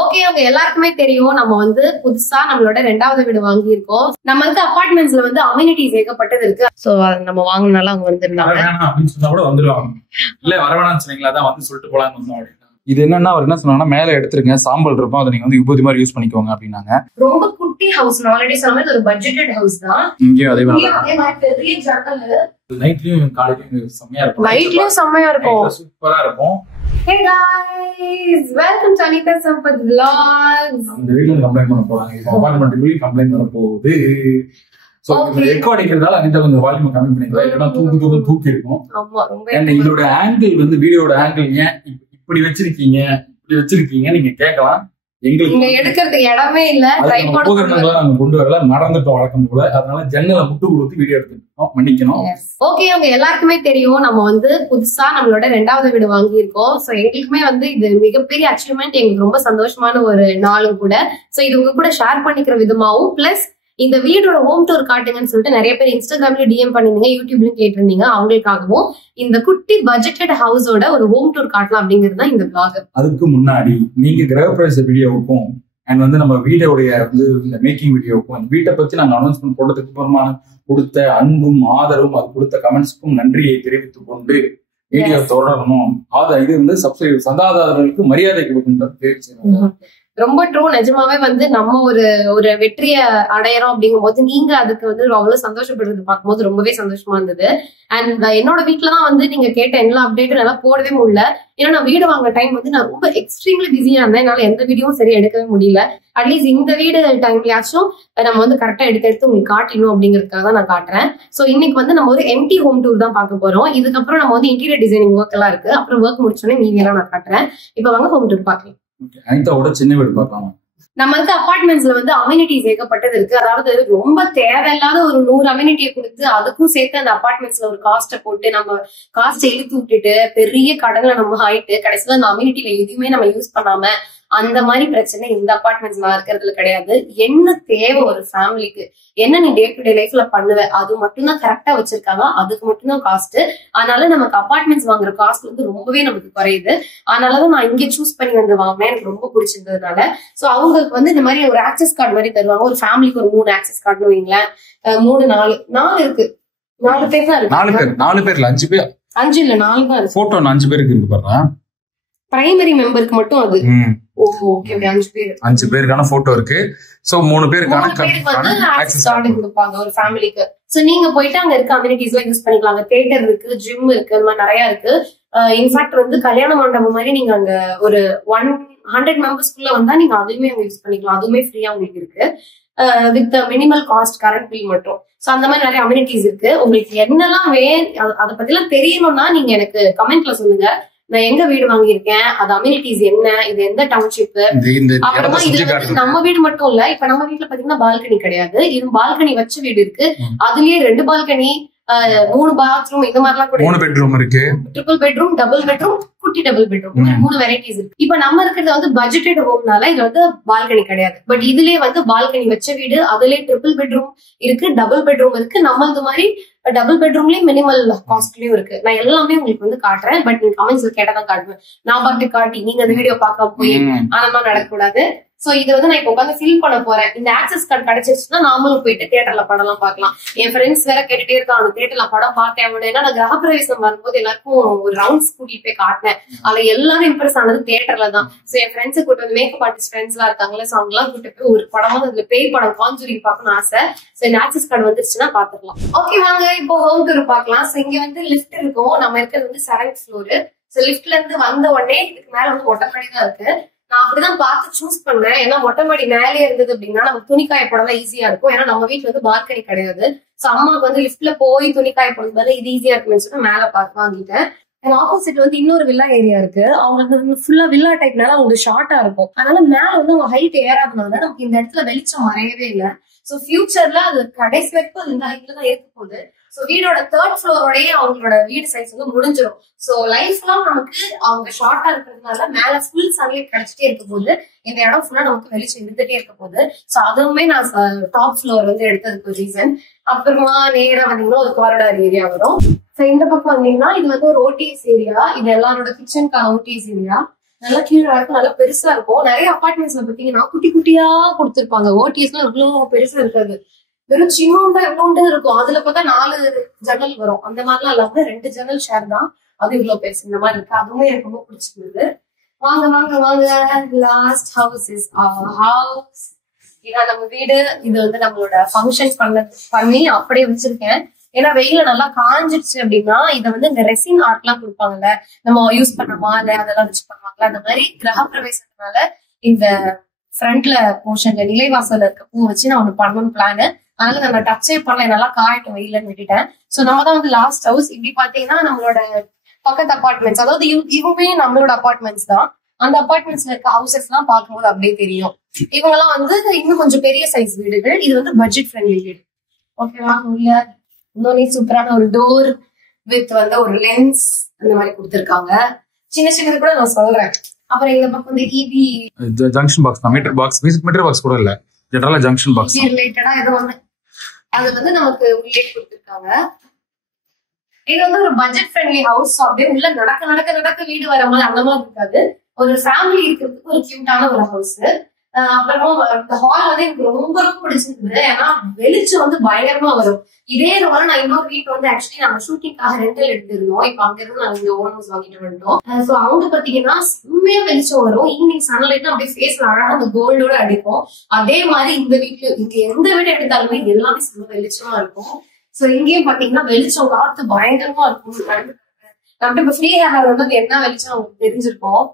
Okay, அவங்க எல்லாருக்குமே தெரியும் நம்ம வந்து புதுசா நம்மளோட 2வது வீடு வாங்கியிருக்கோம். நம்ம வந்து அபார்ட்மெண்ட்ஸ்ல வந்து அம்யூனிட்டிஸ் ஏகப்பட்டது இருக்கு. சோ நம்ம வாங்கினால அவங்க வந்துருந்தாங்க அப்படின்னு சொன்னா கூட வந்துருவாங்க. இல்ல வரவேணாம்னு சொன்னீங்களா, அதான் வந்து சொல்லிட்டு போலான்னு வந்தோம். இது என்னன்னா அவர் என்ன சொன்னாங்கன்னா, மேல எடுத்துருங்க, சாம்பல் இருக்கும், அதை நீங்க வந்து விபூதி மாதிரி யூஸ் பண்ணிக்கோங்க அப்படின்னாங்க. ரொம்ப குட்டி ஹவுஸ், ஆல்ரெடி சொன்ன மாதிரி ஒரு பட்ஜெட்டட் ஹவுஸ் தான். இங்கேயும் அதே மாதிரி பெரிய ஜன்னல், நைட்லயும் காலையிலயும் செம்மையா இருக்கும். நைட்லயும் செம்மையா இருக்கும், சூப்பரா இருக்கும். Hey guys, welcome to Anita Sampath Vlogs. இந்த வீட்ல கம்ப்ளைண்ட் பண்ண போறாங்க, இப்போ அபார்ட்மெண்ட்டுக்குள்ளே கம்ப்ளைண்ட் பண்ண போகுது. சோ ரெக்கார்ட் அடிக்கிறதால அனிதா கொஞ்சம் வால்யூம் கம்மி பண்ணிக்கலாம், இல்லைன்னா தூக்கி இருக்கும். ஆமா, ரொம்ப. இதோட ஆங்கிள் வந்து வீடியோட ஆங்கிள் ஏன் இப்படி வச்சிருக்கீங்க நீங்க கேட்கலாம். எங்களுக்கு எடுக்கிறதுக்கு இடமே இல்ல, உபகரணங்களை நாங்க கொண்டு வரல, நடந்துட்டோம் வழக்கம் போல. அதனால ஜன்னலை முட்டு கொடுத்து வீடியோ எடுத்துட்டோம், மன்னிக்கணும். ஓகே, அவங்க எல்லாருக்குமே தெரியும் நம்ம வந்து புதுசா நம்மளோட 2வது வீடு வாங்கியிருக்கோம். சோ எங்களுக்குமே வந்து இது மிகப்பெரிய அச்சீவ்மெண்ட், எங்களுக்கு ரொம்ப சந்தோஷமான ஒரு நாளும் கூட. சோ இது உங்க கூட ஷேர் பண்ணிக்கிற விதமாவும், பிளஸ் இந்த வீடோட ஹோம் டூர் காட்டுங்கன்னு சொல்லிட்டு நிறைய பேர் இன்ஸ்டாகிராம்ல டிஎம் பண்ணிருந்தீங்க, யூடியூப்லயும் கேட்டிருந்தீங்க. அவங்களுக்காகவும் இந்த குட்டி பட்ஜெட்டட் ஹவுஸோட ஒரு ஹோம் டூர் காட்டலாம் அப்படிங்கிறது தான் இந்த vlog. அதுக்கு முன்னாடி நீங்க கிரகப்பிரவேச வீடியோவுக்கும் அண்ட் வந்து நம்ம வீடியோடைய வந்து இந்த மேக்கிங் வீடியோவுக்கும் வீட்டை பத்தி நாங்க அனௌன்ஸ்மெண்ட் போட்டதுக்கு அப்புறமா கொடுத்த அன்பும் ஆதரவும், அது கொடுத்த கமெண்ட்ஸ்க்கும் நன்றியை தெரிவித்துக் கொண்டு வீடியோ தொடரணும். இது வந்து சப்ஸ்கிரைப் சந்தாதாரர்களுக்கு மரியாதை கொடுக்கணும் தெரிவிச்சு. ரொம்ப ட்ரூ, நிஜமாவே வந்து நம்ம ஒரு வெற்றியை அடையறோம் அப்படிங்கும் போது நீங்க அதுக்கு வந்து அவ்வளவு சந்தோஷப்படுறது பார்க்கும்போது ரொம்பவே சந்தோஷமா இருந்தது. அண்ட் என்னோட வீட்டுலதான் வந்து நீங்க கேட்ட எல்லா அப்டேட்டும் நல்லா போடவே முடியல. ஏன்னா நான் வீடு வாங்க டைம் வந்து நான் ரொம்ப எக்ஸ்ட்ரீம்லி பிஸியா இருந்தேன், என்னால எந்த வீடியோவும் சரியா எடுக்கவே முடியல. அட்லீஸ்ட் இந்த வீடு டைம்லயாச்சும் நம்ம வந்து கரெக்டா எடுத்து உங்களுக்கு காட்டணும் அப்படிங்கிறதுக்காக தான் நான் காட்டுறேன். சோ இன்னைக்கு வந்து நம்ம ஒரு எம்டி ஹோம் டூர் தான் பார்க்க போறோம். இதுக்கப்புறம் நம்ம வந்து இன்டீரியர் டிசைனிங் ஒர்க் எல்லாம் இருக்கு, அப்புறம் ஒர்க் முடிச்சோடனே மீதி எல்லாம் நான் காட்டுறேன். இப்ப வாங்க ஹோம் டூர் பார்க்கலாம். அனிதாவோட சின்ன வீடு பார்க்கலாம். நம்ம வந்து அபார்ட்மெண்ட்ஸ்ல வந்து அம்யூனிட்டிஸ் ஏகப்பட்டது இருக்கு. அதாவது ரொம்ப தேவையில்லாத ஒரு 100 அம்யூனிட்டியை கொடுத்து அதுக்கும் சேர்த்து அந்த அபார்ட்மெண்ட்ஸ்ல ஒரு காஸ்ட்டை போட்டு நம்ம காஸ்ட்டை இழுத்து விட்டுட்டு பெரிய கடன்ல நம்ம ஆயிட்டு கடைசியில அந்த அம்யூனிட்டியில எதுவுமே நம்ம யூஸ் பண்ணாம அந்த மாதிரி பிரச்சனை இந்த அபார்ட்மெண்ட்ஸ்ல இருக்கிறதுல கிடையாது. என்ன தேவை ஒரு ஃபேமிலிக்கு, என்ன நீ டே டு டே லைஃப்ல பண்ணுவ, அது மட்டும்தான் கரெக்டா வச்சிருக்காங்க, அதுக்கு மட்டும்தான் காஸ்ட். அதனால நமக்கு அபார்ட்மெண்ட்ஸ் வாங்குற காஸ்ட் வந்து ரொம்பவே நமக்கு குறையுது. அதனாலதான் நான் இங்கே சூஸ் பண்ணி வந்து வாங்கினேன், எனக்கு ரொம்ப பிடிச்சிருந்ததுனால. சோ அவங்களுக்கு வந்து இந்த மாதிரி ஒரு ஆக்சஸ் கார்டு மாதிரி தருவாங்க. ஒரு ஃபேமிலிக்கு ஒரு 3 ஆக்சஸ் கார்டுன்னு வைங்களேன், 3 4 இருக்கு, 4 பேர் தான் இருக்கு. 4 பேர்ல 5 பேர், 5 இல்ல 4 தான் இருக்கு. போட்டோ 5 பேருக்கு இருக்கு பாருங்க, பிரைமரி மெம்பருக்கு மட்டும் அது. ஓகே, 5 பேருக்கான போட்டோ இருக்கு. சோ 3 பேருக்கான ஆக்சஸ் கார்டு கொடுப்பாங்க ஒரு ஃபேமிலிக்கு. சோ நீங்க போயிட்டு அங்க இருக்க அம்யூனிட்டிஸ் எல்லாம் யூஸ் பண்ணிக்கலாம். தியேட்டர் இருக்கு, ஜிம் இருக்கு, அந்த மாதிரி நிறைய இருக்கு. இன்ஃபேக்ட் வந்து கல்யாண மண்டபம் மாதிரி நீங்க அங்க ஒரு 100 மெம்பர்ஸ்க்குள்ள வந்தா நீங்க அதுவுமே அங்க யூஸ் பண்ணிக்கலாம். அதுவுமே ஃப்ரீயா உங்களுக்கு இருக்கு, with minimal cost, current bill மட்டும். சோ அந்த மாதிரி நிறைய அம்யூனிட்டிஸ் இருக்கு. உங்களுக்கு என்னெல்லாம் அதை பத்தி எல்லாம் தெரியணும்னா நீங்க எனக்கு கமெண்ட்ல சொல்லுங்க. நான் எங்க வீடு வாங்கியிருக்கேன், அது அம்யூனிட்டிஸ் என்ன, இது எந்த டவுன்ஷிப், அப்புறமா இது வந்து நம்ம வீடு மட்டும் இல்ல. இப்ப நம்ம வீட்டுல பாத்தீங்கன்னா பால்கனி கிடையாது, இது பால்கனி வச்ச வீடு இருக்கு. அதுலயே 2 பால்கனி, 3 பாத்ரூம், இந்த மாதிரிலாம் கூட 3 பெட்ரூம் இருக்கு, ட்ரிபிள் பெட்ரூம், டபுள் பெட்ரூம், குட்டி டபுள் பெட்ரூம், 3 வெரைட்டிஸ் இருக்கு. இப்ப நம்ம இருக்கிறது வந்து பட்ஜெட்டட் ஹோம்னால இது வந்து பால்கனி கிடையாது. பட் இதுலயே வந்து பால்கனி வச்ச வீடு, அதுலயே ட்ரிபிள் பெட்ரூம் இருக்கு, டபுள் பெட்ரூம் இருக்கு. நம்ம இந்த மாதிரி டபுள் பெட்ரூம்லயும் மினிமல் காஸ்ட்லயும் இருக்கு. நான் எல்லாமே உங்களுக்கு வந்து காட்டுறேன், பட் நீங்க கமெண்ட்ஸ்ல கேட்டதான் காட்டுவேன். நான் பாட்டு காட்டி நீங்க அந்த வீடியோ பார்க்க போய் அந்த மாதிரி நடக்கக்கூடாது. சோ இது வந்து நான் இப்ப உட்காந்து ஃபில் பண்ண போறேன். இந்த ஆக்சஸ் கார்டு கிடைச்சிருச்சுன்னா நாமளும் போயிட்டு தியேட்டர்ல படம்லாம் பார்க்கலாம். என் ஃப்ரெண்ட்ஸ் வேற கேட்டுட்டே இருக்கான், அந்த தியேட்டர்ல படம் பார்த்தேன் அப்படின்னா. நான் கிரகப்பிரவேசம் வரும்போது எல்லாருக்கும் ஒரு ரவுண்ட்ஸ் கூட்டிட்டு போய் காட்டினேன். அதுல எல்லாரும் இம்ப்ரெஸ் ஆனது தியேட்டர்ல தான். சோ என் ஃப்ரெண்ட்ஸை கூட்டு வந்து மேக்கப் ஆர்டிஸ்ட் ஃப்ரெண்ட்ஸ் எல்லாம் இருக்காங்களே, சோ அவங்க எல்லாம் கூட்டு போய் ஒரு படமா அதுல பேய் படம் காஞ்சூரிங் பார்க்கணும்னு ஆசை. சோ இந்த ஆக்சஸ் கார்டு வந்துருச்சுன்னா பாத்துக்கலாம். ஓகே வாங்க இப்போ ஹோம் டூர் பார்க்கலாம். சோ இங்க வந்து லிஃப்ட் இருக்கும். நம்ம இருக்கிறது வந்து 7th ஃப்ளோர். சோ லிஃப்ட்ல இருந்து வந்த உடனே இதுக்கு மேல வந்து மொட்டை மாடி தான் இருக்கு. நான் அப்படிதான் பார்த்து சூஸ் பண்ணேன். ஏன்னா மொட்டை மாடி மேலே இருந்தது அப்படின்னா நமக்கு துணிக்காய போடலாம் ஈஸியா இருக்கும். ஏன்னா நம்ம வீட்டுல வந்து பால்கனி கிடையாது. சோ அம்மாவுக்கு வந்து லிஃப்ட்ல போய் துணிக்காய போடுறது இது ஈஸியா இருக்குன்னு சொல்லிட்டு மேல பார்த்து வாங்கிட்டேன். ஆப்போசிட் வந்து இன்னொரு வில்லா ஏரியா இருக்கு. அவங்க வந்து ஃபுல்லா வில்லா டைப்னால அவங்க ஷார்ட்டா இருக்கும். அதனால மேல வந்து அவங்க ஹைட் ஏறாதனால நமக்கு இந்த இடத்துல வெளிச்சம் மறையவே இல்லை. சோ ஃபியூச்சர்ல அது கடைசி வரைக்கும் இந்த ஹைட்ல தான் இருக்க போகுது. சோ வீடோட 3rd ஃப்ளோரோடய அவங்களோட வீடு சைஸ் வந்து முடிஞ்சிடும். சோ லைஃப் லாம் நமக்கு அவங்க ஷார்ட்டா இருக்கிறதுனால மேல ஃபுல் சன்லைட் கிடைச்சிட்டே இருக்க போது இந்த இடம் ஃபுல்லா நமக்கு வெளிச்சம் இருந்துட்டே இருக்க போகுது. சோ அதுவுமே நான் டாப் ஃப்ளோர் வந்து எடுத்ததுக்கு ஒரு ரீசன். அப்புறமா நேரா வந்தீங்கன்னா ஒரு காரிடார் ஏரியா வரும். சோ இந்த பக்கம் வந்தீங்கன்னா இது வந்து ஒரு ஓடிஎஸ் ஏரியா. இது எல்லாரோட கிச்சனுக்கான ஓடிஎஸ் ஏரியா. நல்லா கீழே இருக்கும், நல்லா பெருசா இருக்கும். நிறைய அபார்ட்மெண்ட்ஸ்ல பாத்தீங்கன்னா குட்டி குட்டியா கொடுத்துருப்பாங்க. ஓடிஎஸ் எல்லாம் இவ்வளவு பெருசா இருக்காது, வெறும் சின்னோண்டா இவ்வளோண்டு இருக்கும். அதுல பார்த்தா 4 ஜன்னல் வரும். அந்த மாதிரிலாம் இல்லாம 2 ஜன்னல் ஷேர் தான், அது இவ்வளவு பெருசு. இந்த மாதிரி இருக்கு, அதுவுமே எனக்கு ரொம்ப பிடிச்சிருந்தது. வாங்க வாங்க வாங்க, last house is our house. இதான் நம்ம வீடு. இது வந்து நம்மளோட ஃபங்க்ஷன் பண்ணி அப்படியே வச்சிருக்கேன். ஏன்னா வெயில நல்லா காஞ்சிடுச்சு அப்படின்னா இதை வந்து இந்த ரெசின் ஆர்ட் எல்லாம் கொடுப்பாங்கல்ல, நம்ம யூஸ் பண்ண மாலை அதெல்லாம் வச்சு பண்ணுவாங்கல்ல, அந்த மாதிரி கிரக பிரவேசத்தினால இந்த ஃப்ரண்ட்ல போர்ஷன்ல நிலைவாசல்ல இருக்க பூ வச்சு நான் ஒண்ணு பண்ணணும்னு பிளானு. அதனால நம்ம டச்சே பண்ணல, நல்லா காயட்டும் வெயிலன்னு விட்டுட்டேன். சோ நம்ம தான் வந்து லாஸ்ட் ஹவுஸ். இப்படி பாத்தீங்கன்னா நம்மளோட பக்கத்து அபார்ட்மெண்ட்ஸ், அதாவது இவங்க நம்மளோட அபார்ட்மெண்ட்ஸ் தான். அந்த அபார்ட்மெண்ட்ஸ்ல இருக்க ஹவுசஸ் எல்லாம் பார்க்கும்போது அப்படியே தெரியும். இவங்க எல்லாம் வந்து இன்னும் கொஞ்சம் பெரிய சைஸ் வீடுகள். இது வந்து பட்ஜெட் ஃப்ரெண்ட்லி வீடு. ஓகேவா? உள்ள இன்னொன்னே சூப்பரான ஒரு டோர் வித் வந்து ஒரு லென்ஸ் அந்த மாதிரி கொடுத்துருக்காங்க. சின்ன சின்னது கூட நான் சொல்றேன். அப்புறம் இந்த பக்கம் வந்து இவி ஜங்ஷன் பாக்ஸ் தான், மீட்டர் பாக்ஸ். மீட்டர் பாக்ஸ் கூட இல்ல, ஜெனரலா ஜங்ஷன் பாக்ஸ் ரிலேட்டடா ஏதோ ஒண்ணு அது வந்து நமக்கு உள்ளே கொடுத்துருக்காங்க. இது வந்து ஒரு பட்ஜெட் ஃப்ரெண்ட்லி ஹவுஸ். அப்படியே உள்ள நடக்க நடக்க நடக்க வீடு வர மாதிரி அந்த மாதிரி இருக்காது. ஒரு ஃபேமிலி இருக்கிறதுக்கு ஒரு கியூட்டான ஒரு ஹவுஸ். அப்புறமா இந்த ஹால் வந்து எனக்கு ரொம்ப ரொம்ப பிடிச்சிருந்தது. ஏன்னா வெளிச்சம் வந்து பயங்கரமா வரும். இதே ரூம்ல நான் இன்னொரு வீட்டு வந்து ஆக்சுவலி நாங்க ஷூட்டிங்காக ரெண்டல் எடுத்திருந்தோம். இப்ப அங்க இருந்து நாங்க இங்க ஓன் ஹவுஸ் வாங்கிட்டு வந்துட்டோம். சோ அங்க பாத்தீங்கன்னா செம்மையா வெளிச்சம் வரும். ஈவினிங் சன்லைட் அப்படியே ஃபேஸ்ல அழகா அந்த கோல்டோட அடிக்கும். அதே மாதிரி இந்த வீட்டுல இங்க எந்த வீடு எடுத்தாலுமே எல்லாமே செம்ம வெளிச்சமா இருக்கும். சோ இங்கேயும் பாத்தீங்கன்னா வெளிச்சம் காத்து பயங்கரமா இருக்கும். நம்ம இப்ப ஃப்ரீ ஹேர் வந்து என்ன வெளிச்சம் உங்களுக்கு தெரிஞ்சிருக்கும்.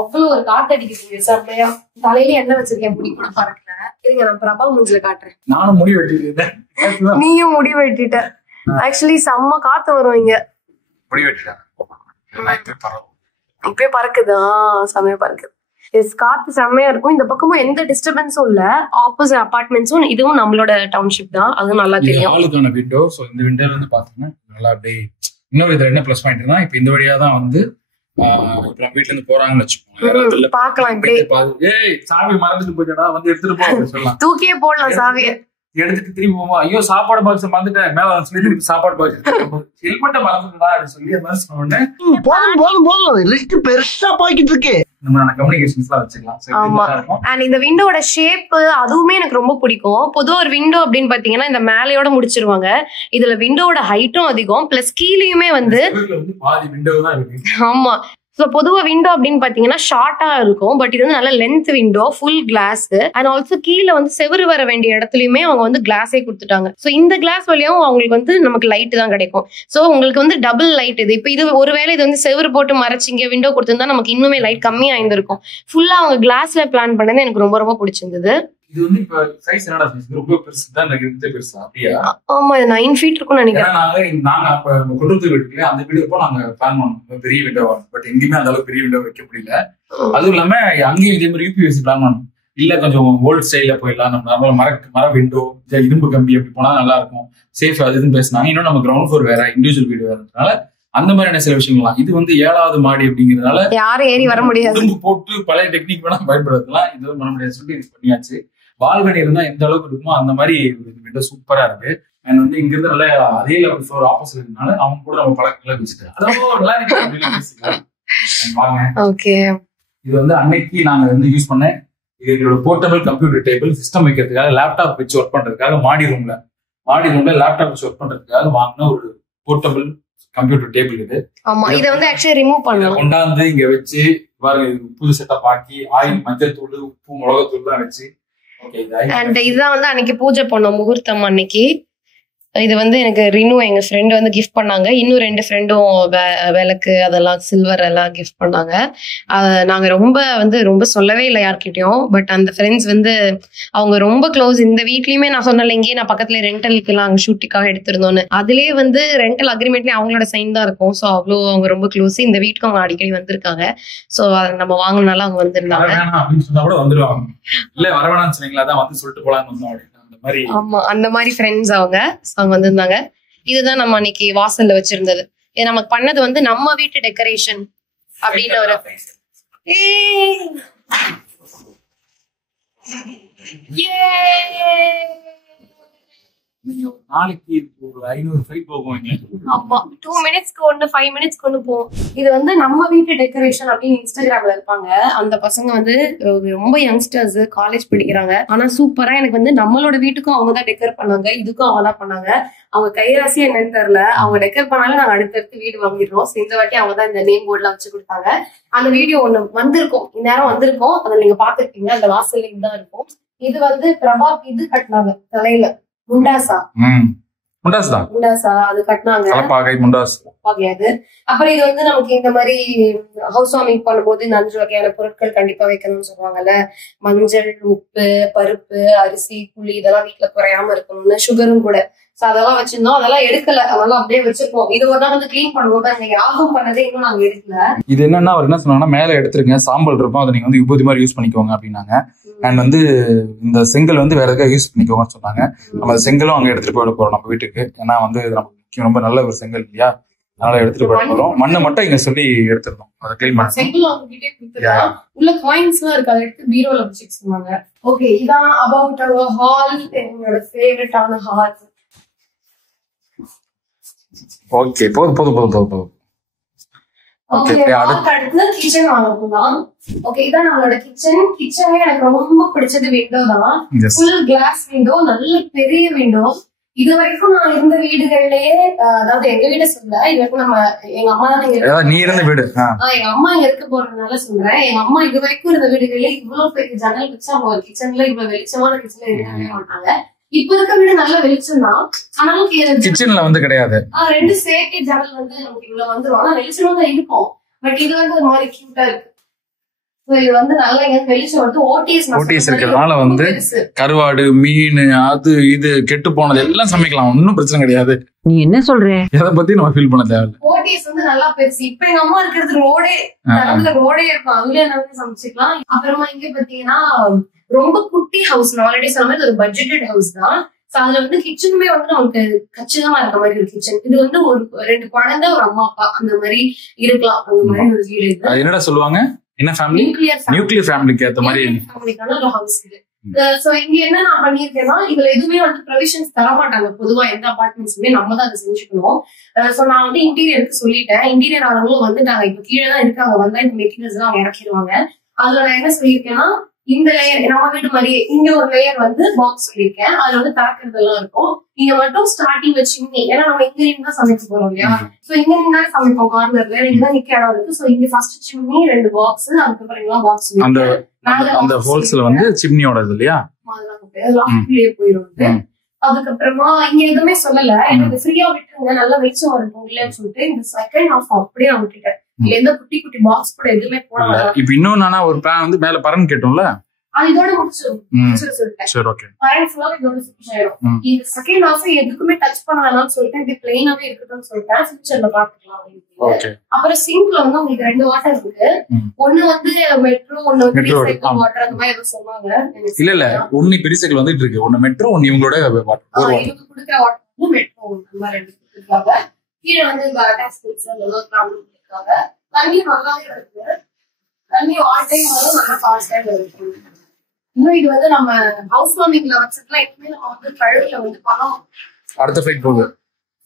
அவ்வளவு ஒரு காத்து அடிக்குது செம்மையா. தலையில என்ன வச்சிருக்கேன், முடி கூட பறக்கல. இருங்க நான் பிரபா மூஞ்சில காட்டுறேன். நானும் முடி வெட்டிட்டேன், நீயும் முடி வெட்டிட்ட. ஆக்சுவலி செம்ம காத்து வரும் இங்க. முடி வெட்டிட்டேன், இப்பயே பறக்குது. செம்மையா பறக்குது. காத்து செம்மையா இருக்கும். இந்த பக்கமும் எந்த டிஸ்டர்பன்ஸும் இல்ல. ஆப்போசிட் அபார்ட்மெண்ட்ஸும் இதுவும் நம்மளோட டவுன்ஷிப் தான், அது நல்லா தெரியும். ஆளுக்கான விண்டோ. சோ இந்த விண்டோல இருந்து பாத்தீங்கன்னா நல்லா அப்படியே இன்னொரு இதுல என்ன பிளஸ் பாயிண்ட் தான், இப்ப இந்த வழியா தான் வந்து வீட்டுல இருந்து போறாங்கன்னு வச்சுக்கோங்க. பாக்கலாம், சாவி மறந்துட்டு போயிட்டா வந்து எடுத்துட்டு போ சொல்லலாம், தூக்கியே போடலாம் சாவியை எடுத்துட்டு திரும்பி போவோம். ஐயோ சாப்பாடு பாக்ஸ் மறந்துட்டேன், மேல சொல்லி திருப்பி சாப்பாடு பாக்ஸ் ஹெல்மெட்டை மறந்துட்டா அப்படின்னு சொல்லி என்ன சொன்ன போதும் லிஸ்ட் பெருசா போய்கிட்டு இருக்கு. இந்த விண்டோட ஷேப் அதுவுமே எனக்கு ரொம்ப பிடிக்கும். பொதுவா ஒரு விண்டோ அப்படின்னு பாத்தீங்கன்னா இந்த மேலையோட முடிச்சிருவாங்க. இதுல விண்டோட ஹைட்டும் அதிகம், பிளஸ் கீழயுமே வந்து பாதி விண்டோ தான் இருக்கு. ஆமா, ஸோ பொதுவாக விண்டோ அப்படின்னு பார்த்தீங்கன்னா ஷார்ட்டா இருக்கும். பட் இது வந்து நல்ல length window, full glass. And also கீழே வந்து செவரு வர வேண்டிய இடத்துலயுமே அவங்க வந்து கிளாஸே கொடுத்துட்டாங்க. ஸோ இந்த கிளாஸ் வழியாவும் அவங்களுக்கு வந்து நமக்கு லைட் தான் கிடைக்கும். ஸோ உங்களுக்கு வந்து டபுள் லைட் இது. இப்போ இது ஒருவேளை இது வந்து செவரு போட்டு மறைச்சிங்க விண்டோ கொடுத்துருந்தா நமக்கு இன்னுமே லைட் கம்மியா இருந்திருக்கும். ஃபுல்லா அவங்க கிளாஸ்ல பிளான் பண்ணது எனக்கு ரொம்ப ரொம்ப பிடிச்சிருந்தது. இது வந்து இப்ப சைஸ் என்னடா சைஸ் ரொம்ப பெருசு தான், எனக்கு பெருசா அப்படியே. ஆமா, இது 9 feet இருக்கும்னு நினைக்கிறேன். நாங்க அப்ப கொண்டு வீட்டுல அந்த வீடு நாங்க பிளான் பண்ணோம் பெரிய விண்டோ, பட் எங்கேயுமே அந்த அளவுக்கு பெரிய விண்டோ வைக்க முடியல. அதுவும் இல்லாம அங்கேயும் இதே மாதிரி யூபிஎஸ்சி பிளான் பண்ணோம். இல்ல கொஞ்சம் ஓல்ட் ஸ்டைல போயிடலாம், நம்ம மர விண்டோ இரும்பு கம்பி அப்படி போனா நல்லா இருக்கும், சேஃப் அதுன்னு பேசினாங்க. இன்னும் நம்ம கிரவுண்ட் ஃப்ளோர் வேற, இண்டிவிஜுவல் வீடு வேறதுனால அந்த மாதிரியான சில விஷயங்கள்லாம். இது வந்து 7வது மாடி அப்படிங்கிறதுனால யாரும் ஏறி வர முடியாது, போட்டு பழைய டெக்னிக் வேணா பயன்படுத்தலாம். இது பண்ண முடியாது சொல்லி யூஸ் பண்ணியாச்சு. பால்கனி இருந்தா எந்த அளவுக்கு இருக்குமோ அந்த மாதிரி விண்டோ சூப்பரா இருக்கு. அண்ட் வந்து இங்க இருந்து நல்லா அதே லெவல் ஃப்ளோர் ஆப்போசிட் இருக்கனால அவங்க கூட நம்ம பழக்கங்களை வச்சுட்டு இது வந்து அன்னைக்கு நாங்க வந்து யூஸ் பண்ணேன். இது எங்களோட போர்ட்டபிள் கம்ப்யூட்டர் டேபிள், சிஸ்டம் வைக்கிறதுக்காக லேப்டாப் வச்சு ஒர்க் பண்றதுக்காக மாடி ரூம்ல லேப்டாப் வச்சு ஒர்க் பண்றதுக்காக வாங்கின ஒரு போர்ட்டபிள் கம்ப்யூட்டர் டேபிள். இது ஆமா, இத வந்து ஆக்சுவலி ரிமூவ் பண்ணலாம். கொண்டாந்து இங்க வச்சு புது செட்டப் ஆக்கி ஆயில், மஞ்சள் தூள், உப்பு, மிளகாத்தூள் தான் வச்சு. அண்ட் இதுதான் வந்து அன்னைக்கு பூஜை பண்ணோம் முகூர்த்தம் அன்னைக்கு. இது வந்து எனக்கு ரினு எங்க ஃப்ரெண்டு வந்து கிஃப்ட் பண்ணாங்க. இன்னும் 2 ஃப்ரெண்டும் விளக்கு அதெல்லாம் சில்வர் எல்லாம் கிஃப்ட் பண்ணாங்க. நாங்க ரொம்ப சொல்லவே இல்லை யார்கிட்டயும். பட் அந்த ஃப்ரெண்ட்ஸ் வந்து அவங்க ரொம்ப க்ளோஸ். இந்த வீட்லயுமே நான் சொன்னல, இங்கேயே நான் பக்கத்துல ரெண்டலுக்கு எல்லாம் அங்க ஷூட்டிங்காக எடுத்திருந்தோன்னு, அதுலயே வந்து ரெண்டல் அக்ரிமெண்ட்லயே அவங்களோட சைன் தான் இருக்கும். ஸோ அவ்வளோ அவங்க ரொம்ப க்ளோஸ். இந்த வீட்டுக்கு அவங்க அடிக்கடி வந்திருக்காங்க. ஸோ அதை நம்ம வாங்கினால அவங்க வந்திருந்தாங்க. ஆமா, அந்த மாதிரி ஃப்ரெண்ட்ஸ் அவங்க வந்திருந்தாங்க. இதுதான் நம்ம அன்னைக்கு வாசல்ல வச்சிருந்தது. இது நமக்கு பண்ணது வந்து நம்ம வீட்டு டெக்கரேஷன் அப்படின்னு ஒரு நாளைக்கு ஒரு 500 ஃபிளைட் போகுவாங்க. ஆமா, 2 மினிட்ஸ்க்கு ஒண்ணு 5 மினிட்ஸ்க்கு ஒண்ணு போகும். இது வந்து நம்ம வீட்டு டெக்கரேஷன் அப்படின்னு இன்ஸ்டாகிராம்ல இருப்பாங்க. அந்த பசங்க வந்து ரொம்ப யங்ஸ்டர்ஸ், காலேஜ் படிக்கிறாங்க. ஆனா சூப்பரா எனக்கு வந்து நம்மளோட வீட்டுக்கும் அவங்க தான் டெக்கர் பண்ணாங்க, இதுக்கும் அவங்க தான் பண்ணாங்க. அவங்க கைராசி என்னன்னு தெரியல, அவங்க டெக்கர் பண்ணாலும் நாங்க அடுத்தடுத்து வீடு வாங்கிடுறோம். இந்த வாட்டி அவங்க தான் இந்த நேம் போர்ட்ல வச்சு கொடுத்தாங்க. அந்த வீடியோ ஒண்ணு வந்திருக்கும், இந்நேரம் வந்திருக்கும், அதை நீங்க பாத்துருக்கீங்க. அந்த வாசல்ல இதுதான் இருக்கும். இது வந்து பிரபா இது கட்டினாங்க தலையில, முண்டாசா அது கட்டினாங்க. அப்புறம் இது வந்து நமக்கு இந்த மாதிரி ஹவுஸ் வார்மிங் பண்ணும்போது இந்த 5 வகையான பொருட்கள் கண்டிப்பா வைக்கணும்னு சொல்லுவாங்கல்ல. மஞ்சள், உப்பு, பருப்பு, அரிசி, புளி இதெல்லாம் வீட்டுல குறையாம இருக்கணும்னு, சுகரும் கூட. அதெல்லாம் வச்சிருந்தோம், அதெல்லாம் எடுக்கல, அதெல்லாம் அப்படியே வச்சிருக்கோம். இது ஒரு நாள் வந்து கிளீன் பண்ணுவோம். நீங்க யாரும் பண்ணதே இன்னும் நாங்க எடுக்கல. இது என்னன்னா அவர் என்ன சொன்னாங்கன்னா, மேல எடுத்துருங்க, சாம்பல் இருக்கும், அதை நீங்க வந்து விபூதி மாதிரி யூஸ் பண்ணிக்கோங்க அப்படின்னாங்க. அண்ட் வந்து இந்த செங்கல் வந்து வேற எதாவது யூஸ் பண்ணிக்கோங்கன்னு சொன்னாங்க. நம்ம செங்கலும் அங்க எடுத்துட்டு போயிட போறோம் நம்ம வீட்டுக்கு. ஏன்னா வந்து நமக்கு ரொம்ப நல்ல ஒரு செங்கல் இல்லையா, அதனால எடுத்துட்டு போயிட போறோம். மண்ணை மட்டும் இங்க சொல்லி எடுத்துருந்தோம், அதை கிளீன் பண்ண. செங்கல் அவங்ககிட்டே கொடுத்துருக்கோம். உள்ள காயின்ஸ் எல்லாம் இருக்கு, அதை எடுத்து பீரோல வச்சு சொன்னாங்க. ஓகே, இதான் அபவுட் அவர் ஹால். என்னோட ஃபேவரட்டான ஹால். ஓகே, போதும். அடுத்து கிச்சன் வாங்கலாம். ஓகே, இதான் நம்மளோட கிச்சன். கிச்சனே எனக்கு ரொம்ப பிடிச்சது விண்டோ தான். ஃபுல் கிளாஸ் விண்டோ, நல்ல பெரிய விண்டோ. இது வரைக்கும் நான் இருந்த வீடுகள்லயே, அதாவது எங்க வீடு சொல்ல, இது வரைக்கும் நம்ம எங்க அம்மா தான் நீ இருந்த வீடு, எங்க அம்மா இங்க இருக்க போறதுனால சொல்றேன். எங்க அம்மா இது வரைக்கும் இருந்த வீடுகளே இவ்வளவு பெரிய ஜன்னல் வச்சு அவங்க ஒரு கிச்சன்ல இவ்வளவு வெளிச்சமான கிச்சன்ல இருக்கவே மாட்டாங்க. இப்ப இருக்க வீடு நல்ல வெளிச்சம் தான், ஆனாலும் கிச்சன்ல வந்து கிடையாது. 2 சேர்க்கை ஜன்னல் வந்து நமக்கு இவ்வளவு வந்துடும். ஆனா வெளிச்சமா தான் இருக்கும். பட் இது வந்து ஒரு மாதிரி கியூட்டா இருக்கு. இது வந்து நல்லா வெளிச்சம் வந்து ஓடிஎஸ் இருக்கிறதுனால வந்து கருவாடு, மீன், அது இது கெட்டு போனது எல்லாம் சமைக்கலாம், ஒன்னும் பிரச்சனை கிடையாது. நீ என்ன சொல்ற? எதை பத்தி நம்ம ஃபீல் பண்ண தேவையில்லை. ஓடிஎஸ் வந்து நல்லா பெருசு. இப்ப எங்க அம்மா இருக்கிறது ரோடே இருக்கும், அதுலயே நம்ம சமைச்சுக்கலாம். அப்புறமா இங்க பாத்தீங்கன்னா ரொம்ப குட்டி ஹவுஸ். நான் ஆல்ரெடி சொன்ன மாதிரி ஒரு பட்ஜெட்டட் ஹவுஸ் தான். அதுல வந்து கிச்சனுமே வந்து நமக்கு கச்சிதமா இருக்க மாதிரி ஒரு கிச்சன். இது வந்து ஒரு 2 குழந்தை, ஒரு அம்மா அப்பா அந்த மாதிரி இருக்கலாம். அந்த மாதிரி ஒரு வீடு இது. என்னடா சொல்லுவாங்க, என்ன ஃபேமிலி? நியூக்ளியர் ஃபேமிலிக்கு ஏத்த மாதிரி ஃபேமிலிக்கான ஒரு ஹவுஸ் இது. சோ இங்க என்ன நான் பண்ணிருக்கேன்னா, இதுல எதுவுமே வந்து ப்ரொவிஷன்ஸ் தர மாட்டாங்க. பொதுவா எந்த அபார்ட்மெண்ட்ஸுமே நம்ம தான் அதை செஞ்சுக்கணும். சோ நான் வந்து இன்டீரியருக்கு சொல்லிட்டேன். இன்டீரியர் ஆளுங்களும் வந்துட்டாங்க, இப்ப கீழே தான் இருக்காங்க. வந்தா இந்த மெட்டீரியல்ஸ் எல்லாம் அவங்க இறக்கிடுவாங்க. அதுல நான் என்ன சொல்லியிருக்கேன்னா, இந்த லேயர் நம்ம வீடு மாதிரியே இங்க ஒரு லேயர் வந்து பாக்ஸ் சொல்லியிருக்கேன். அதுல வந்து திறக்கிறது எல்லாம் இருக்கும். இங்க மட்டும் ஸ்டார்டிங் வச்சுங்க, ஏன்னா நம்ம இங்க இருந்து தான் சமைக்க போறோம் இல்லையா. சோ இங்க இருந்தா சமைப்போம் கார்னர்ல, இங்கதான் நிக்க இடம் இருக்கு. சோ இங்க ஃபர்ஸ்ட் சிம்னி 2 பாக்ஸ், அதுக்கப்புறம் எல்லாம் பாக்ஸ் அந்த ஹோல்ஸ்ல வந்து சிம்னியோட இது இல்லையா, போயிடும். அதுக்கப்புறமா இங்க எதுவுமே சொல்லல, எனக்கு ஃப்ரீயா விட்டுருங்க, நல்லா வெளிச்சம் வரும் இல்லைன்னு சொல்லிட்டு இந்த செகண்ட் ஹாஃப் அப்படியே நான் விட்டுட்டேன். எந்த குட்டி குட்டி பாக்ஸ் கூட எதுவுமே போடல. இப்ப இன்னொன்னு ஒரு பிளான் வந்து மேல பரன் கேட்டோம்ல, அது இதோட முடிச்சிடும். பரன் ஃபுல்லா இதோட ஃபினிஷ் ஆயிடும். இந்த செகண்ட் ஹாஃப் எதுக்குமே டச் பண்ண வேணாம்னு சொல்லிட்டு இது பிளைனாவே இருக்கட்டும்னு சொல்லிட்டேன். ஃபியூச்சர்ல பாத்துக்கலாம் அப்படின்னு. அப்புறம் சிங்க்ல வந்து உங்களுக்கு 2 வாட்டர் இருக்கு. ஒண்ணு வந்து மெட்ரோ, ஒண்ணு ரீசைக்கிள் வாட்டர், அந்த மாதிரி எதுவும் சொன்னாங்க. இல்ல ஒண்ணு பெரிய சைக்கிள் வந்துட்டு இருக்கு, ஒண்ணு மெட்ரோ, ஒண்ணு இவங்களோட வாட்டர். இவங்க குடுக்குற வாட்டர் வந்து மெட்ரோ, அந்த மாதிரி 2 கொடுத்துருக்காங்க. கீழே வந்து இந்த அட்டாச்மெண்ட்ஸ் எல்லாம் காமிச்சிருக்காங்க. தண்ணி நல்லாவே இருக்கு. தண்ணி ஆல் டைம் வரும், நல்லா ஃபாஸ்டா இருக்கு. இன்னும் இது வந்து நம்ம ஹவுஸ் வார்மிங்ல வச்சதுலாம் எப்பவுமே நம்ம வந்து கழுவில வந்து பணம். அடுத்த ஃபிளைட் போகுது.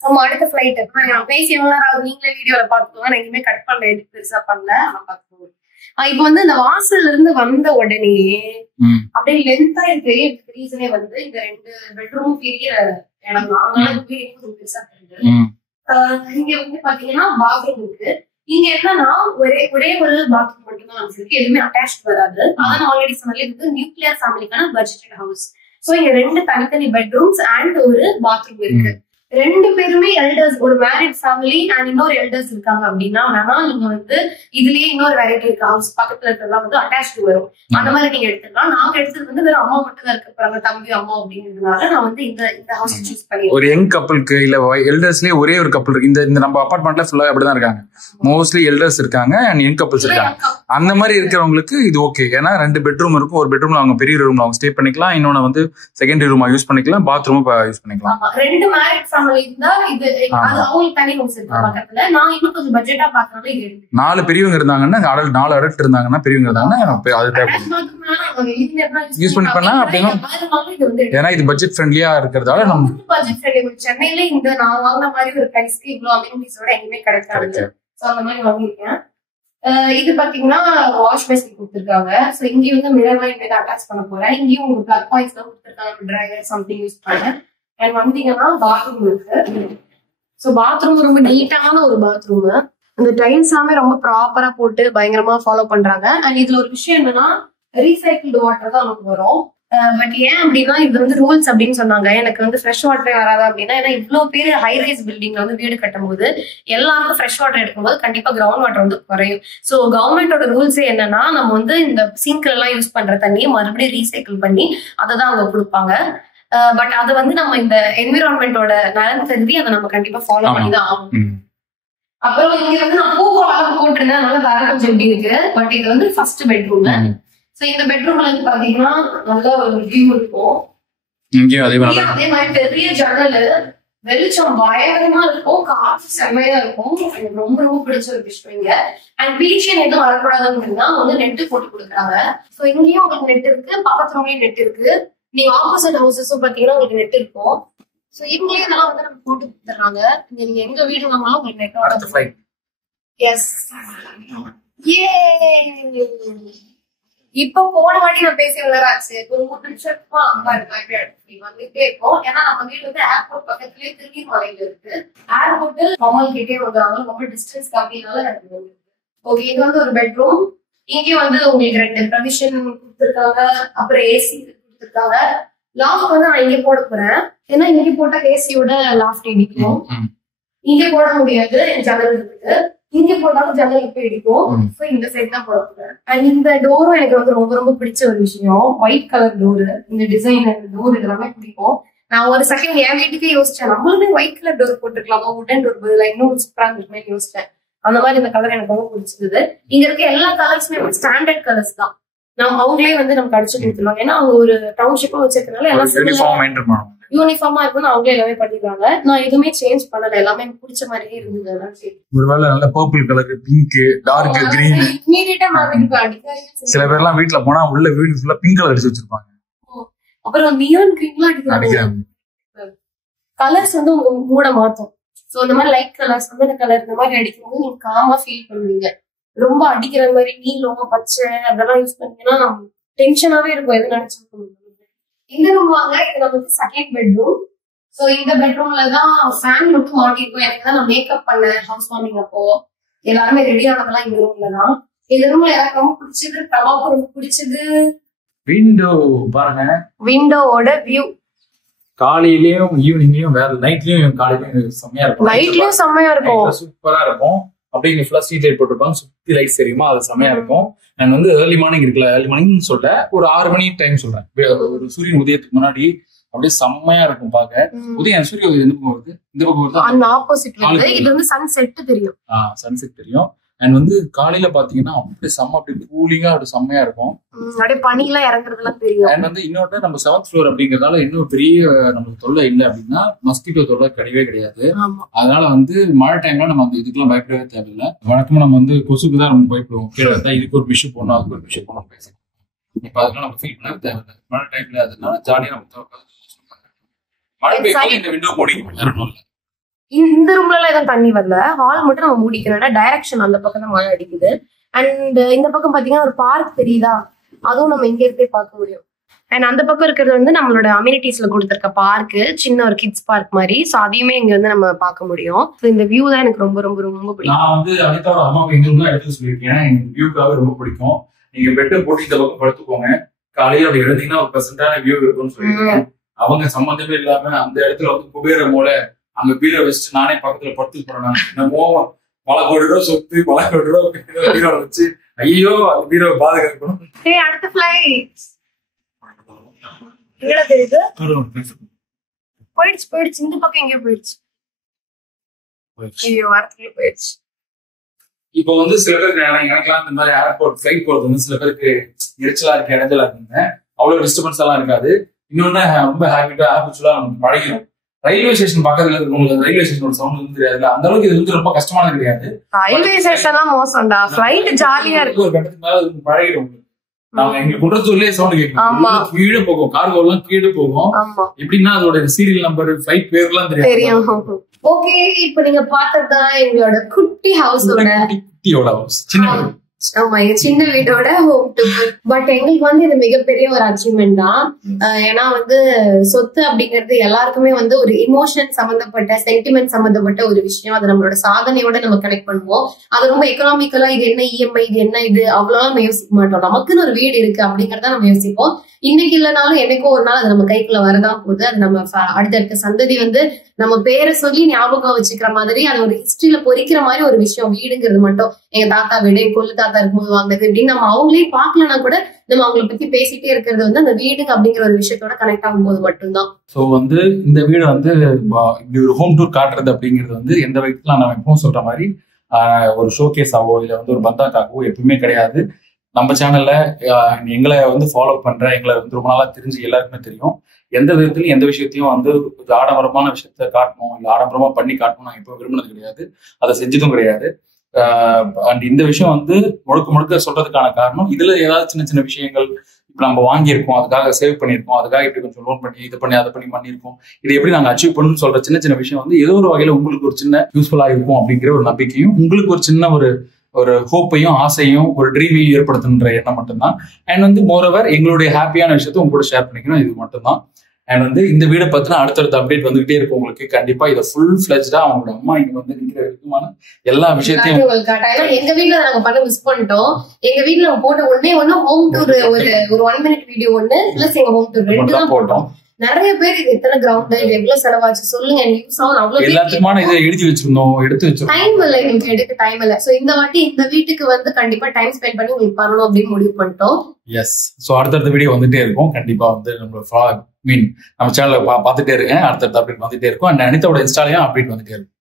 நம்ம அடுத்த ஃபிளைட் நான் பேசி எவ்வளவு நேரம் ஆகுது நீங்களே வீடியோல பாத்துக்கோங்க. நான் எங்கேயுமே கட் பண்ணல, எடுத்து பெருசா பண்ணல, ஆனா பாத்துக்கோங்க. இப்ப வந்து இந்த வாசல்ல இருந்து வந்த உடனே அப்படியே லென்த்தா இருக்கு. ரீசனே வந்து இந்த 2 பெட்ரூம் பெரிய இடம் தான், அதனால வீடு பெருசா இருக்கு. இங்க வந்து பாத்தீங்கன்னா பாத்ரூம் இருக்கு. இங்க என்னன்னா ஒரே ஒரு பாத்ரூம் மட்டும் தான் இருக்கு, எதுவுமே அட்டாச் வராது. அதான் ஆல்ரெடி சொன்னாலே இது நியூக்ளியர் ஃபேமிலிக்கான பட்ஜெட்டட் ஹவுஸ். சோ இங்க 2 தனித்தனி பெட்ரூம்ஸ் அண்ட் ஒரு பாத்ரூம் இருக்கு. 2 பேருமே எல்டர்ஸ், ஒரு மேரிட் ஃபேமிலி அண்ட் இன்னொரு எல்டர்ஸ் இருக்காங்க அப்படின்னா வேணா நீங்க வந்து இதுலயே இன்னொரு வெரைட்டி இருக்கு. ஹவுஸ் பக்கத்துல இருக்கிறதெல்லாம் வந்து அட்டாச்சு வரும், அந்த மாதிரி நீங்க எடுத்துக்கலாம். நாங்க எடுத்தது வந்து வெறும் அம்மா மட்டும் தான் இருக்க போறாங்க, தம்பி அம்மா அப்படிங்கிறதுனால நான் வந்து இந்த ஹவுஸ் சூஸ் பண்ணி. ஒரு யங் கப்பலுக்கு இல்ல எல்டர்ஸ்லயே ஒரே ஒரு கப்பல் இருக்கு. இந்த நம்ம அபார்ட்மெண்ட்ல ஃபுல்லா அப்படிதான் இருக்காங்க. மோஸ்ட்லி எல்டர்ஸ் இருக்காங்க அண்ட் யங் கப்பல்ஸ் இருக்காங்க. அந்த மாதிரி இருக்கிறவங்களுக்கு இது ஓகே. ஏன்னா 2 பெட்ரூம் இருக்கும். ஒரு பெட்ரூம்ல அவங்க பெரிய ரூம்ல அவங்க ஸ்டே பண்ணிக்கலாம், இன்னொன்னு வந்து செகண்டரி ரூமா யூஸ் பண்ணிக்கலாம், பாத்ரூம் யூஸ் பண்ணிக்கலாம். 2 மேரிட் ஃபேமிலி இருந்தா இது அது அவங்களுக்கு தனி ரூம்ஸ் இருக்கு பக்கத்துல. நான் இன்னும் கொஞ்சம் பட்ஜெட்டா பாக்குறதுனால இது எடுத்து 4 பெரியவங்க இருந்தாங்கன்னா அடல்ட் 4 அடல்ட் இருந்தாங்கன்னா பெரியவங்க இருந்தாங்கன்னா அது யூஸ் பண்ணா அப்படின்னா ஏன்னா இது பட்ஜெட் ஃப்ரெண்ட்லியா இருக்கிறதால நம்ம பட்ஜெட் ஃப்ரெண்ட்லி. சென்னையில இந்த நான் வாங்கின மாதிரி ஒரு பிரைஸ்க்கு இவ்வளவு அமெனிட்டிஸோட எங்கேயுமே கிடைக்காது. சோ அந்த மாதிரி வாங்கிருக்கேன். இது பாத்தீங்கன்னா வாஷ் பேசின் கொடுத்துருக்காங்க. சோ இங்க வந்து மிரர்லாம் இனிமேல் அட்டாச் பண்ண போறேன். இங்கேயும் உங்களுக்கு பிளக் பாயிண்ட்ஸ் தான் கொடுத்துருக்காங்க, டிரைவர் சம்திங் யூஸ் பண்ண. அண்ட் வந்தீங்கன்னா பாத்ரூம் இருக்கு. சோ பாத்ரூம் ரொம்ப நீட்டான ஒரு பாத்ரூம். இந்த டைல்ஸ் எல்லாமே ரொம்ப ப்ராப்பரா போட்டு பயங்கரமா ஃபாலோ பண்றாங்க. அண்ட் இதுல ஒரு விஷயம் என்னன்னா ரீசைக்கிள்டு வாட்டர் தான் நமக்கு வரும். பட் ஏன் அப்படின்னா இது வந்து ரூல்ஸ் அப்படின்னு சொன்னாங்க. எனக்கு வந்து ஃப்ரெஷ் வாட்டரே வராது அப்படின்னா, ஏன்னா இவ்வளவு பேர் ஹை ரைஸ் பில்டிங்ல வந்து வீடு கட்டும் போது எல்லாருக்கும் ஃப்ரெஷ் வாட்டர் எடுக்கும்போது கண்டிப்பா கிரவுண்ட் வாட்டர் வந்து குறையும். ஸோ கவர்மெண்டோட ரூல்ஸே என்னன்னா நம்ம வந்து இந்த சிங்க்ல எல்லாம் யூஸ் பண்ற தண்ணியை மறுபடியும் ரீசைக்கிள் பண்ணி அதை தான் அவங்க கொடுப்பாங்க. பட் அது வந்து நம்ம இந்த என்விரான்மெண்டோட நலன் கருதி அதை நம்ம கண்டிப்பா ஃபாலோ பண்ணி தான் ஆகணும். அப்புறம் இங்க வந்து நான் பூக்கோளம் போட்டிருந்தேன், அதனால தர கொஞ்சம் எப்படி இருக்கு. பட் இது வந்து ஃபர்ஸ்ட் பெட்ரூம். சோ இந்த பெட்ரூம்ல வந்து பாத்தீங்கன்னா நல்ல ஒரு வியூ இருக்கும். அதே மாதிரி பெரிய ஜன்னல், வெளிச்சம் பயங்கரமா இருக்கும், காற்று செம்மையா இருக்கும். எனக்கு ரொம்ப ரொம்ப பிடிச்ச ஒரு விஷயம் இங்க. அண்ட் பீச்சியன் எதுவும் வரக்கூடாதுன்னு வந்து நெட்டு போட்டு கொடுக்குறாங்க. சோ இங்கேயும் உங்களுக்கு நெட் இருக்கு, பக்கத்து ரூம்லயும் நெட் இருக்கு. நீங்க ஆப்போசிட் ஹவுசஸும் பாத்தீங்கன்னா உங்களுக்கு நெட் இருக்கும். சோ இவங்களே இதெல்லாம் வந்து நம்ம போட்டு கொடுத்துறாங்க. நீங்க எங்க வீடு வாங்கினாலும் உங்களுக்கு நெட்டோட. எஸ், இப்போ போன வாட்டி நான் பேசி விளையாச்சு ஒரு 3 நிமிஷம் இருக்குமா அம்மா வந்துட்டே இருக்கும். ஏன்னா நம்ம வீடு வந்து ஏர்போர்ட் பக்கத்துலயே திருநெல்வேலியில இருக்கு. ஏர்போர்ட் கமல் கிட்டே வருவாங்க, ரொம்ப டிஸ்டன்ஸ் கம்மினால எனக்கு. ஓகே, இது வந்து ஒரு பெட்ரூம். இங்கேயும் வந்து உங்களுக்கு 2 ப்ரொவிஷன் கொடுத்துருக்காங்க, அப்புறம் ஏசி கொடுத்துருக்காங்க. லாஃப்ட் வந்து நான் இங்க போட போறேன், ஏன்னா இங்க போட்டா ஏசியோட லாஃப்ட் இடிக்கும். இங்க போட முடியாது, ஜன்னல் இருக்கு. இங்க போட்டாலும் ஜன்னல் போய் இடிக்கும். சோ இந்த சைட் தான் போட போறேன். அண்ட் இந்த டோரும் எனக்கு வந்து ரொம்ப ரொம்ப பிடிச்ச ஒரு விஷயம். ஒயிட் கலர் டோரு, இந்த டிசைன் டோர் இதெல்லாமே பிடிக்கும். நான் ஒரு செகண்ட் என் வீட்டுக்கே யோசிச்சேன், நம்மளுமே ஒயிட் கலர் டோர் போட்டுருக்கலாமா, உடன் டோர் பதிலா இன்னும் சூப்பரா இருக்குமே யோசிச்சேன். அந்த மாதிரி இந்த கலர் எனக்கு ரொம்ப பிடிச்சது. இங்க இருக்க எல்லா கலர்ஸுமே ஸ்டாண்டர்ட் கலர்ஸ் தான். நம்ம அவங்களே வந்து நமக்கு அடிச்சு கொடுத்துருவாங்க. ஏன்னா அவங்க ஒரு டவுன்ஷிப்பா வச்சிருக்கனால எல்லாம் யூனிஃபார்மா இருக்குன்னு அவங்களே எல்லாமே பண்ணிடுறாங்க. நான் எதுவுமே சேஞ்ச் பண்ணல, எல்லாமே எனக்கு பிடிச்ச மாதிரியே இருந்தது. ஒருவேளை நல்ல purple colour, pink, dark green, சில பேர்லாம் வீட்டுல போனா உள்ள வீடு ஃபுல்லா பிங்க் கலர் அடிச்சு வச்சிருப்பாங்க. அப்புறம் நியான் கிரீன்லாம் அடிக்கிறாங்க. கலர்ஸ் வந்து உங்க மூட மாத்தும். சோ இந்த மாதிரி லைட் கலர்ஸ் வந்து கலர் இந்த மாதிரி அடிக்கும்போது நீங்க காமா ஃபீல் பண்ணுவீங்க. ரொம்ப அடிக்கிற மாதிரி நீலம், பச்சை அதெல்லாம் யூஸ் பண்ணீங்கன்னா டென்ஷனாவே இருக்கும், எது நினைச்சு. இந்த ரூம் வாங்க, இது நமக்கு செகண்ட் பெட்ரூம். சோ இந்த பெட்ரூம்ல தான் ஃபேன் மட்டும் மாட்டிருக்கும். எனக்கு தான் நான் மேக்கப் பண்ணேன் ஹவுஸ் வார்மிங் அப்போ. எல்லாருமே ரெடி ஆனதெல்லாம் இந்த ரூம்ல தான். இந்த ரூம்ல எனக்கு ரொம்ப பிடிச்சது, பிரபாவுக்கு ரொம்ப பிடிச்சது விண்டோ. பாருங்க, விண்டோவோட வியூ காலையிலயும் ஈவினிங்லயும் வேற நைட்லயும் காலையிலயும் செம்மையா இருக்கும். நைட்லயும் செம்மையா இருக்கும், சூப்பரா இருக்கும். அப்படியே ஃபுல்லா ஸ்ட்ரீட் லைட் போட்டிருப்பாங்க, சுத்தி லைட் தெரியுமா, அது செம்மையா இருக்கும். நான் வந்து ஏர்லி மார்னிங் இருக்குல்ல, ஏர்லி மார்னிங் சொல்ல ஒரு 6 மணி டைம் சொல்றேன். ஒரு சூரியன் உதயத்துக்கு முன்னாடி அப்படியே செம்மையா இருக்கும் பாக்க. உதயம் சூரிய உதயம் எந்த பக்கம் வருது, இந்த பக்கம் வருது, அந்த ஆப்போசிட் வருது. இது வந்து சன்செட் தெரியும். சன்செட் தெரியும். அண்ட் வந்து காலையில பாத்தீங்கன்னா அப்படியே செம்ம அப்படியே கூலிங்கா அப்படி செம்மையா இருக்கும். அப்படியே பனிலாம் இறங்குறதுலாம் தெரியும். அண்ட் வந்து இன்னொரு நம்ம 7th ஃப்ளோர் அப்படிங்கறதால இன்னும் பெரிய நமக்கு தொல்லை இல்லை அப்படின்னா, மஸ்கிட்டோ தொல்லை கிடையவே கிடையாது. அதனால வந்து மழை டைம்ல நம்ம அந்த இதுக்கெல்லாம் பயப்படவே தேவையில்லை. வழக்கமா நம்ம வந்து கொசுக்கு தான் நம்ம பயப்படுவோம். கீழே இதுக்கு ஒரு விஷயம் போடணும், அதுக்கு ஒரு விஷயம் போடணும் பேச. இப்ப அதெல்லாம் நம்ம ஃபீல் பண்ணவே தேவையில்லை. மழை டைம்ல அதனால ஜாலியா நம்ம மழை பெய்யும் இந்த விண்டோ மூடிக்கணும். இந்த ரூம்ல எல்லாம் எதுவும் தண்ணி வரல, ஹால் மட்டும் நம்ம மூடிக்கிறோம்னா டைரக்ஷன் அந்த பக்கம் தான் மழை அடிக்குது. அண்ட் இந்த பக்கம் பாத்தீங்கன்னா ஒரு பார்க் தெரியுதா, அதுவும் நம்ம இங்க இருந்தே பார்க்க முடியும். அண்ட் அந்த பக்கம் இருக்கிறது வந்து நம்மளோட அம்யூனிட்டிஸ்ல கொடுத்துருக்க பார்க்கு, சின்ன ஒரு கிட்ஸ் பார்க் மாதிரி. சோ அதையுமே இங்க வந்து நம்ம பார்க்க முடியும். இந்த வியூ தான் எனக்கு ரொம்ப ரொம்ப ரொம்ப பிடிக்கும். நான் வந்து அனிதாவோட அம்மாவுக்கு இந்த ரூம் தான் எடுத்து சொல்லியிருக்கேன். எனக்கு வியூக்காக ரொம்ப பிடிக்கும். நீங்க பெட்டை போட்டு இந்த பக்கம் படுத்துக்கோங்க, காலையில அப்படி எழுதிங்கன்னா ஒரு ப்ளசண்டான வியூ இருக்கும்னு சொல்லியிருக்கேன். அவங்க சம்பந்தமே இல்லாம அந்த இடத்துல வந்து குபேர மூலை அங்க பீரை வச்சுட்டு நானே பக்கத்துல படுத்து போறேன். நம்ம பல கோடி ரூபா சொத்து, பல கோடி ரூபா பீரோ வச்சு ஐயோ அந்த பீரோவை பாதுகாக்கணும். அடுத்த ஃபிளைட் எங்கடா தெரியுது, போயிடுச்சு போயிடுச்சு, இந்த பக்கம் எங்கேயோ போயிடுச்சு. ஐயோ வாரத்துக்குள்ள போயிடுச்சு. இப்போ வந்து சில பேருக்கு எனக்கெல்லாம் இந்த மாதிரி ஏர்போர்ட் ஃபிளைட் போறது வந்து சில பேருக்கு எரிச்சலா இருக்கு, இடைஞ்சலா இருக்குங்க. அவ்வளவு டிஸ்டர்பன்ஸ் எல்லாம் இருக்காது. இன்னொன்னு ரொம்ப ஹேபிச்சுவலா நமக்கு பழகிடும். ரயில்வே ஸ்டேஷன் பக்கத்துல இருக்கவங்களுக்கு ரயில்வே ஸ்டேஷனோட சவுண்ட் வந்து தெரியாது. அந்த அளவுக்கு இது வந்து ரொம்ப கஷ்டமானது கிடையாது. ரயில்வே ஸ்டேஷன் மோசம்டா, ஃபிளைட் ஜாலியா இருக்கு. ஒரு கட்டத்துக்கு மேல பழகிடும். நாங்க எங்களுக்கு குன்றத்தூர்லயே சவுண்ட் கேட்கும், கீழே போகும், கார்கோ எல்லாம் கீழே போகும். எப்படின்னா அதோட சீரியல் நம்பர், ஃபிளைட் பேர் எல்லாம் தெரியும். ஓகே, இப்ப நீங்க பார்த்ததுதான் எங்களோட குட்டி ஹவுஸோட ஹவுஸ், சின்ன ஆமா, சின்ன வீடோட ஹோம் டூர். பட் எங்களுக்கு வந்து இது மிகப்பெரிய ஒரு அச்சீவ்மெண்ட் தான். ஏன்னா வந்து சொத்து அப்படிங்கிறது எல்லாருக்குமே வந்து ஒரு இமோஷன் சம்பந்தப்பட்ட, சென்டிமெண்ட் சம்பந்தப்பட்ட ஒரு விஷயம். அது நம்மளோட சாதனையோட நம்ம கனெக்ட் பண்ணுவோம். அது ரொம்ப எக்கனாமிக்கலா இது என்ன இஎம்ஐ, இது என்ன இது அவ்வளவு நம்ம யோசிக்க மாட்டோம். நமக்குன்னு ஒரு வீடு இருக்கு அப்படிங்கறத நம்ம யோசிப்போம். இன்னைக்கு இல்லைனாலும் என்னைக்கும் ஒரு நாள் அது நம்ம கைக்குள்ள வரதான் போகுது. அது நம்ம அடுத்தடுத்த சந்ததி வந்து நம்ம பேரை சொல்லி ஞாபகம் வச்சுக்கிற மாதிரி, அது ஒரு ஹிஸ்டரியில பொறிக்கிற மாதிரி ஒரு விஷயம் வீடுங்கிறது மட்டும். எங்க தாத்தா வீடு, என் கொள்ளு தாத்தா இருக்கும்போது வாங்கினது அப்படின்னு நம்ம அவங்களே பாக்கலன்னா கூட நம்ம அவங்களை பத்தி பேசிட்டே இருக்கிறது வந்து அந்த வீடுங்க அப்படிங்கிற ஒரு விஷயத்தோட கனெக்ட் ஆகும் போது மட்டும்தான். ஸோ வந்து இந்த வீடு வந்து இப்படி ஒரு ஹோம் டூர் காட்டுறது அப்படிங்கிறது வந்து எந்த வயசுல நம்ம எப்பவும் சொல்ற மாதிரி ஒரு ஷோகேஸ் ஆவோ இல்லை வந்து ஒரு பந்தாக்காகவோ எப்பவுமே கிடையாது. நம்ம சேனல்ல எங்களை வந்து ஃபாலோ பண்ற, எங்களை வந்து ரொம்ப நாளா தெரிஞ்சு எல்லாருக்குமே தெரியும். எந்த விதத்துலையும் எந்த விஷயத்தையும் வந்து ஒரு ஆடம்பரமான விஷயத்த காட்டணும், இல்லை ஆடம்பரமா பண்ணி காட்டணும் நான் எப்போ விரும்பினது கிடையாது, அதை செஞ்சதும் கிடையாது. அண்ட் இந்த விஷயம் வந்து முழுக்க சொல்றதுக்கான காரணம், இதுல ஏதாவது சின்ன சின்ன விஷயங்கள் இப்ப நம்ம வாங்கியிருக்கோம், அதுக்காக சேவ் பண்ணியிருக்கோம், அதுக்காக இப்படி கொஞ்சம் லோன் பண்ணி இதை பண்ணி அதை பண்ணி பண்ணியிருக்கோம், இதை எப்படி நாங்கள் அச்சீவ் பண்ணணும்னு சொல்ற சின்ன சின்ன விஷயம் வந்து ஏதோ ஒரு வகையில உங்களுக்கு ஒரு சின்ன யூஸ்ஃபுல்லா இருக்கும் அப்படிங்கிற ஒரு நம்பிக்கையும், உங்களுக்கு ஒரு சின்ன ஒரு ஹோப்பையும் ஆசையும் ஒரு ட்ரீமையும் ஏற்படுத்துன்ற எண்ணம் மட்டும்தான். அண்ட் வந்து மோரோவர் எங்களுடைய ஹாப்பியான விஷயத்த உங்க கூட ஷேர் பண்ணிக்கணும், இது மட்டும்தான். அண்ட் வந்து இந்த வீடை பத்தின அடுத்தடுத்த அப்டேட் வந்துகிட்டே இருக்கும் உங்களுக்கு. கண்டிப்பா இதை ஃபுல் ஃபிளெஜ்டா அவங்களோட அம்மா இங்க வந்து நிக்கிற விதமான எல்லா விஷயத்தையும் எங்க வீட்டுல நாங்க பண்ண மிஸ் பண்ணிட்டோம். எங்க வீட்டுல நம்ம போட்ட ஒண்ணு ஹோம் டூர், ஒரு 1 minute வீடியோ ஒண்ணு பிளஸ் எங்க ஹோம் டூர் 2 தான் போட்டோம். நிறைய பேர் இது எத்தனை கிரவுண்ட், இது எவ்வளவு செலவாச்சு சொல்லுங்க, யூஸ் ஆகும். அவ்வளவு எல்லாத்துக்குமான இதை எடுத்து வச்சிருந்தோம். டைம் இல்ல, எங்களுக்கு எடுக்க டைம் இல்ல. சோ இந்த வாட்டி இந்த வீட்டுக்கு வந்து கண்டிப்பா டைம் ஸ்பெண்ட் பண்ணி உங்களுக்கு பண்ணணும் அப்படின்னு முடிவு பண்ணிட்டோம். எஸ், சோ அடுத்தடுத்த வீடியோ வந்துட்டே இருக்கும். கண்டிப்பா வந்து நம்ம சேனல்ல பாத்துட்டே இருக்கேன். அடுத்தடுத்த அப்டேட் வந்துட்டே இருக்கும். அண்ட் அனிதாவோட இன்ஸ்டாலையும் அப்டேட் வந்துட்டே இருக்கும்.